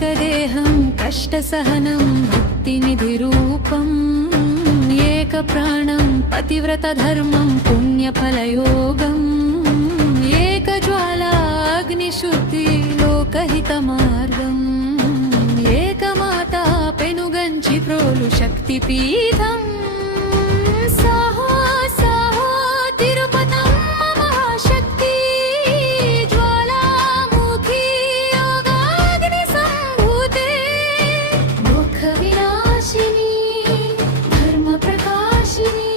ఏకదేహం కష్టసహనం భక్తినిధిరూపం ఏకప్రాణం పతివ్రత ధర్మం పుణ్యఫలయోగం ఏకజ్వాలా అగ్నిశుద్ధి లోకహిత మార్గం ఏకమాతా పెనుగంచి ప్రోలు శక్తిపీఠం సాహో సాహో తిరుపతమ్మ మహాశక్తి జ్వాలాముఖి యోగాగ్ని సంభూతే దుఃఖ వినాశిని ధర్మ ప్రకాశిని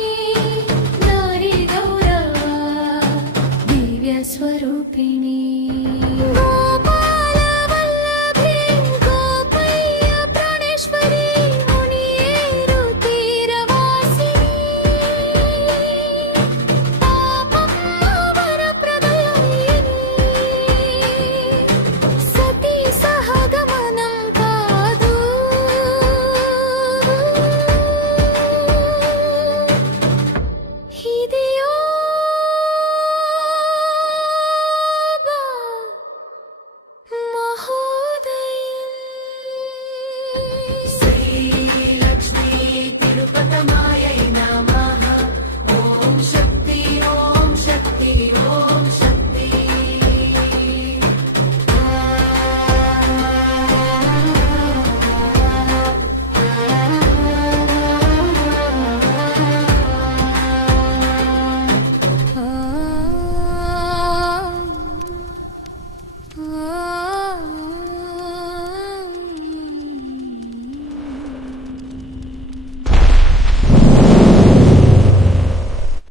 నారీ గౌరవ దివ్య స్వరూపిణి.